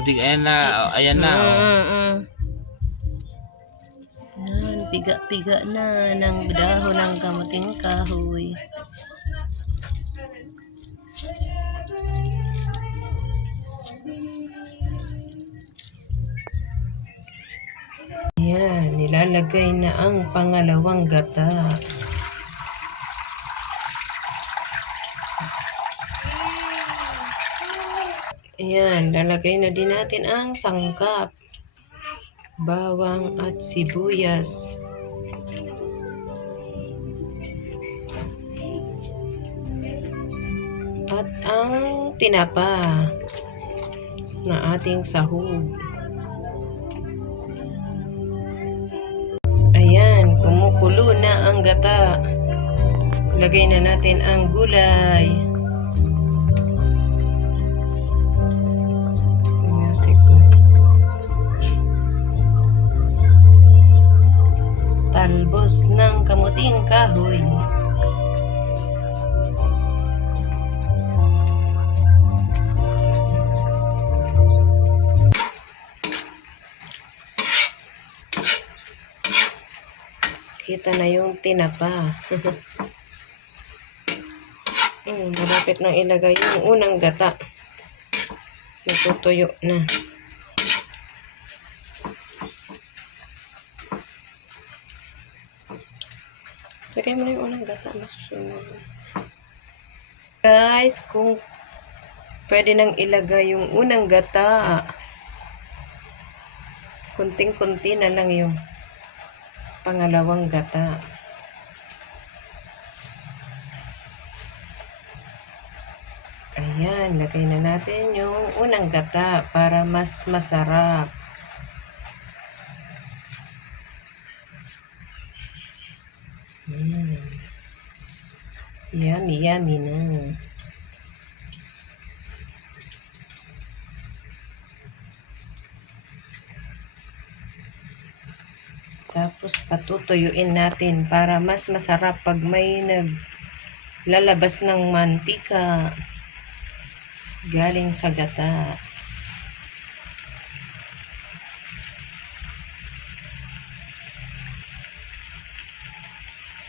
Ayan na, ayan na. Yan, piga-piga na ng dahon ng kamuting kahoy. Yan, nilalagay na ang pangalawang gata. Ayan, lalagay na din natin ang sangkap, bawang at sibuyas. At ang tinapa na ating sahog. Ayan, kumukulo na ang gata. Lagay na natin ang gulay. Talbos ng kamuting kahoy. Kita na yung tinapa. Malapit nang ilagay yung unang gata. Natutuyo na. Lagay mo na yung unang gata. Masusunod. Guys, kung pwede nang ilagay yung unang gata, kunting-kunti na lang yung pangalawang gata. Ayan, lagay na natin yung unang gata para mas masarap. Yummy, yummy na. Tapos patutuyuin natin para mas masarap pag may naglalabas ng mantika galing sa gata.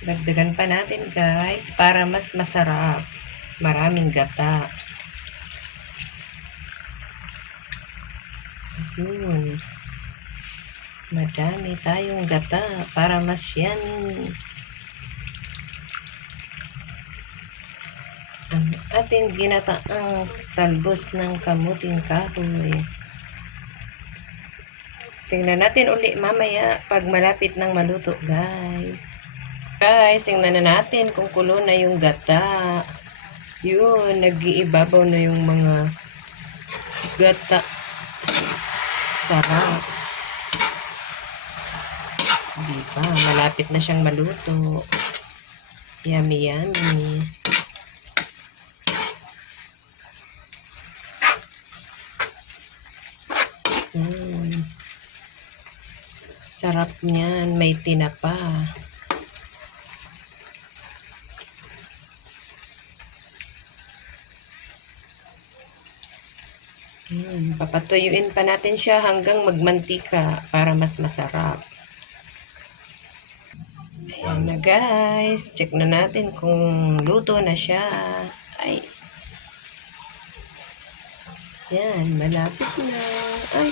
Dagdagan pa natin guys para mas masarap. Maraming gata. Ayun. Madami tayong gata para mas yummy. Ang ating ginataang talbos ng kamuting kahoy. Tingnan natin uli mamaya pag malapit ng maluto guys. Guys, tingnan na natin kung kulo na yung gata. Yun, nag-iibabaw na yung mga gata. Sarap. Diba? Malapit na siyang maluto. Yummy, yummy. Sarap niyan. May tinapa. Papatuyuin pa natin siya hanggang magmantika para mas masarap. Ayan na guys. Check na natin kung luto na siya. Ay. Yan. Malapit na. Ay.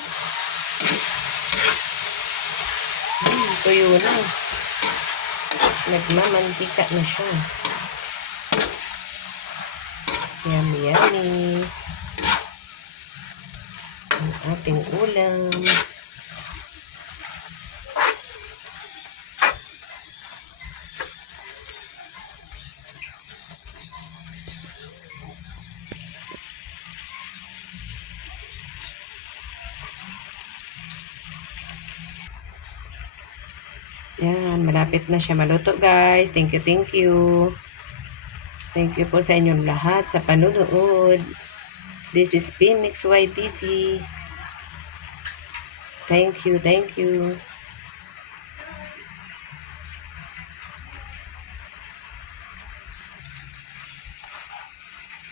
Tuyo na. Nagmamantika na siya. Yummy, yummy. Ang ating ulam. Yan, malapit na siya maluto guys. Thank you, thank you. Thank you po sa inyong lahat sa panunood. This is Phoenix YTC. Thank you, thank you.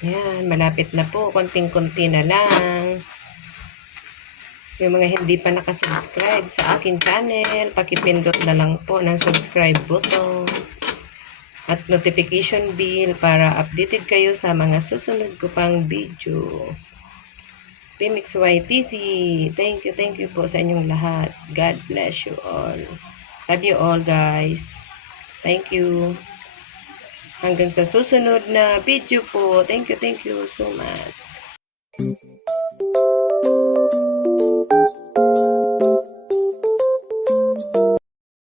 Yan, malapit na po. Konting-konti na lang. Yung mga hindi pa nakasubscribe sa aking channel, pakipindot na lang po ng subscribe button at notification bell para updated kayo sa mga susunod ko pang video. Pimix YTC, thank you po sa inyong lahat. God bless you all. Love you all, guys. Thank you. Hanggang sa susunod na video po. Thank you so much.